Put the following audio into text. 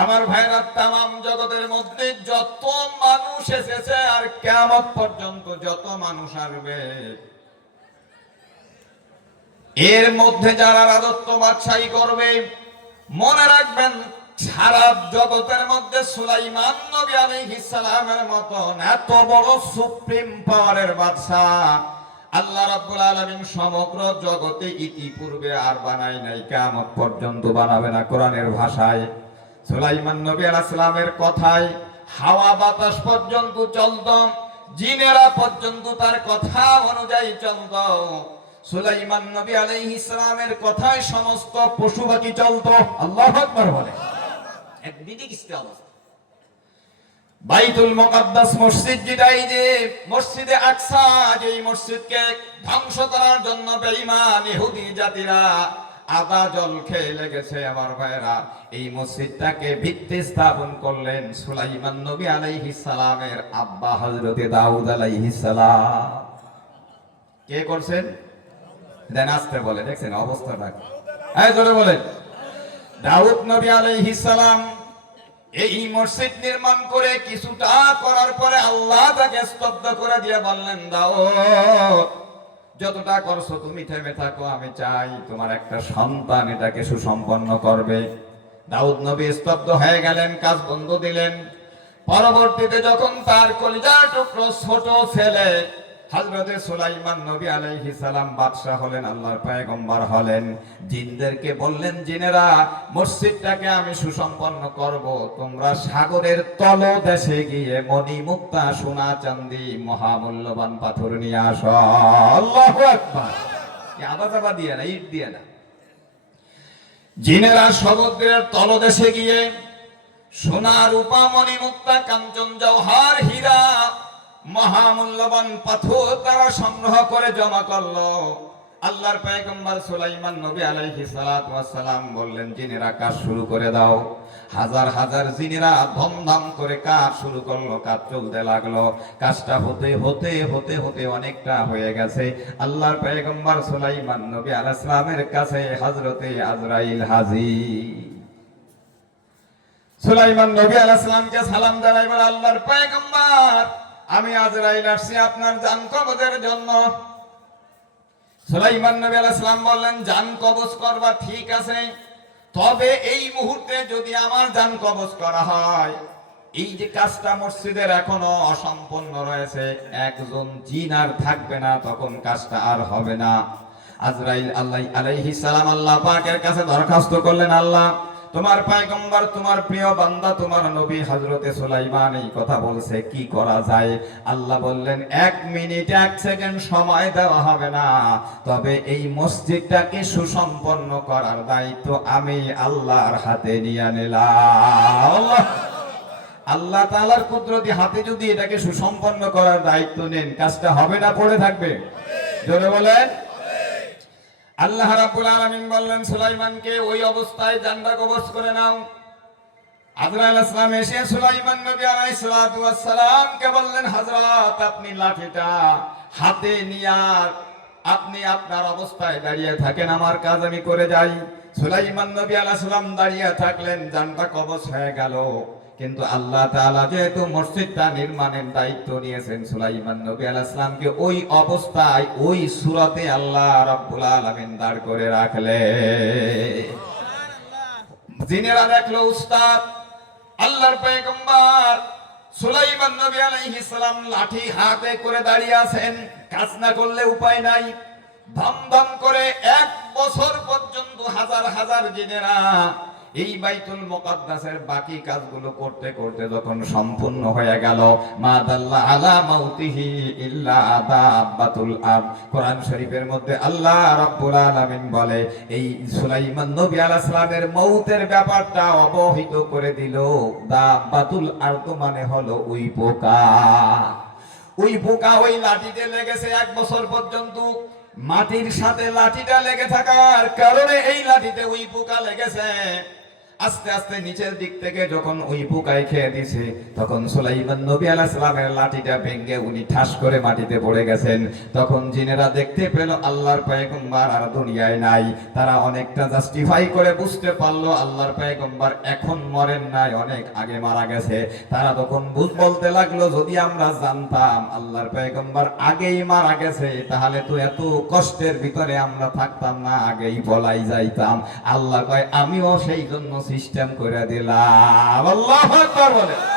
আমার ভাইরা তাম জগতের মধ্যে যত মানুষ এসেছে আর কেমন পর্যন্ত যত মানুষ আসবে। এর মধ্যে যারা রাজত্ব বাদশাহী করবে, মনে রাখবেন, সারা জগতের মধ্যে সুলাইমান নবী আলাইহিস সালামের মতন এত বড় সুপ্রিম পাওয়ারের বাদশাহ আল্লাহ রাব্বুল আলামিন সমগ্র জগতে ইতিপূর্বে আর বানাই নাই, কিয়ামত পর্যন্ত বানাবে না কোরআনের ভাষায়। সুলাইমান নবী আলাইহিস সালামের কথায় হাওয়া বাতাস পর্যন্ত চলত জিনেরা পর্যন্ত তার কথা অনুযায়ী চলত সুলাইমান নবী আলাইহিস সালামের কথায় সমস্ত পশু পাখি চলতো। আল্লাহু আকবার বলে। এক বিদিকিস্তে অবস্থা বাইতুল মুকাদ্দাস মসজিদ যেটা এই যে মসজিদে আকসা যে এই মসজিদকে ধ্বংস করার জন্য বেঈমান ইহুদি জাতিরা আদা জল খেয়ে লেগেছে আমার ভাইরা এই মসজিদটাকে ভিত্তি স্থাপন করলেন সুলাইমান নবী আলাইহিস সালামের আব্বা হযরতে দাউদ আলাইহিস সালাম। কে করছেন? দেন আসতে বলে, দেখছেন অবস্থাটা। হ্যাঁ জোরে বলেন। দাউদ নবী আলাইহিস সালাম এই মসজিদ নির্মাণ করে কিছুটা করার পরে আল্লাহ তাকে স্তব্ধ করে দিয়ে বললেন, দাউদ যতটা করছ তুমি থেমে থাকো, আমি চাই তোমার একটা সন্তান এটাকে সুসম্পন্ন করবে। দাউদ নবী স্তব্ধ হয়ে গেলেন, কাজ বন্ধ দিলেন। পরবর্তীতে যখন তার কলিজার টুকরো ছোট ছেলে হযরতে সুলাইমান নবী আলাইহিস সালাম বাদশা হলেন, আল্লাহর পয়গম্বর হলেন। জিনদেরকে বললেন, জিনেরা, মসজিদটাকে আমি সুসম্পন্ন করব। তোমরা সাগরের তলদেশে গিয়ে মণি মুক্তা সোনা চাঁদি মহামূল্যবান পাথর নিয়ে আসো। আল্লাহু আকবার। কি আওয়াজ আবার দিয়ে না, ইট দিয়ে না? জিনেরা সমুদ্রের তলদেশে গিয়ে সোনা রূপা মণি মুক্তা কাঞ্চন, জওহার, হীরা মহামূল্যবান পাথর তারা সংগ্রহ করে জমা করল। আল্লাহর পয়গম্বর সুলাইমান নবী আলাইহি ওয়াসসালাম বললেন, জিনেরা কাজ শুরু করে দাও। হাজার হাজার জিনেরা ধমধম করে কাজ শুরু করল, কাজ চলতে লাগল। কাজটা হতে হতে হতে হতে অনেকটা হয়ে গেছে। আল্লাহর পয়গম্বর সুলাইমান নবী আলাইহিস সালামের কাছে হযরতে আজরাইল হাজির। সুলাইমান নবী আলাইহিস সালামকে সালাম জানাই বলে আল্লাহর পয়গম্বর। আমি আজরাইল আসছি আপনার জান কবজের জন্য। সুলাইমান নবী আলাইহিস বললেন, জান কবজ করবা ঠিক আছে, তবে এই মুহূর্তে যদি আমার জান কবজ করা হয়, এই যে কাজটা মসজিদের এখনও অসম্পন্ন রয়েছে, একজন জিন আর থাকবে না, তখন কাজটা আর হবে না। আজরাইল আল্লাহ আলাইহিস সালাম আল্লাহ পাকের কাছে দরখাস্ত করলেন, আল্লাহ তোমার পায়গম্বর, তোমার প্রিয় বান্দা, তোমার নবী হযরতে সুলাইমান এই কথা বলছে, কি করা যায়? আল্লাহ বললেন, এক মিনিট, এক সেকেন্ড সময় দেওয়া হবে না। তবে এই মসজিদটাকে সুসম্পন্ন করার দায়িত্ব আমি আল্লাহর হাতে নিয়ে নিলাম। আল্লাহ তালার কুদরতি হাতে যদি এটাকে সুসম্পন্ন করার দায়িত্ব নেন, কাজটা হবে না, পড়ে থাকবে? জোরে বলেন। আল্লাহ রাব্বুল আলামিন বললেন, সুলাইমানকে ওই অবস্থায় জান্ডা কবজ করে নাও। আজরাইল আসলাম এসে সুলাইমান নবী আলাইহিস সালাতু ওয়াস সালামকে বললেন, হযরত, আপনি লাঠিটা হাতে নিয়ে আপনি আপনার অবস্থায় দাঁড়িয়ে থাকেন, আমার কাজ আমি করে যাই। সুলাইমান নবী আলাইহিস সালাম দাঁড়িয়ে থাকলেন জানটা কবজ হয়ে গেল। কিন্তু আল্লাহ তাআলা যেহেতু মসজিদটা নির্মাণের দায়িত্ব নিয়েছেন সুলাইমান নবী আলাইহিস ওই অবস্থায়, ওই সূরাতে আল্লাহ রাব্বুল আলামিন দাঁড় করে রাখলে জিনেরা দেখল, উস্তাদ, আল্লাহর পয়গম্বর সুলাইমান নবী আলাইহিস সালাম লাঠি হাতে করে দাঁড়িয়ে আছেন কাজ না করলে উপায় নাই। ধম ধম করে এক বছর পর্যন্ত হাজার হাজার জিনেরা এই বাইতুল মুকাদ্দাসের বাকি কাজগুলো করতে করতে যখন সম্পূর্ণ হয়ে গেল, মা দাল্লা আলা মাউতিহি ইল্লা দাব্বাতুল আব। কোরআন শরীফের মধ্যে আল্লাহ রাব্বুল আলামিন বলে, এই সুলাইমান নবী আলাইহিস সালামের মৌতের ব্যাপারটা অবহিত করে দিল। দাব্বাতুল আরদ মানে হলো ওই পোকা। ওই পোকা ওই লাঠিতে লেগেছে এক বছর পর্যন্ত। মাটির সাথে লাঠিটা লেগে থাকার কারণে এই লাঠিতে ওই পোকা লেগেছে। আস্তে আস্তে নিচের দিক থেকে যখন ওই পোকায় খেয়ে দিছে, তখন সুলাইমান নবী আলাইহিস সালামের লাঠিটা ভেঙে উনি ঠাস করে মাটিতে পড়ে গেছেন। তখন জিনেরা দেখতে পেল আল্লাহর পয়গম্বর আর দুনিয়ায় নাই। তারা অনেকটা জাস্টিফাই করে বুঝতে পারল আল্লাহর পয়গম্বর এখন মরেন নাই, অনেক আগে মারা গেছে। তারা তখন বুঝ বলতে লাগল, যদি আমরা জানতাম আল্লাহর পয়গম্বর আগেই মারা গেছে, তাহলে তো এত কষ্টের ভিতরে আমরা থাকতাম না, আগেই বলাই যাইতাম। আল্লাহ কয়, আমিও সেই জন্য সিস্টেম করে দিলাম। আল্লাহ বলে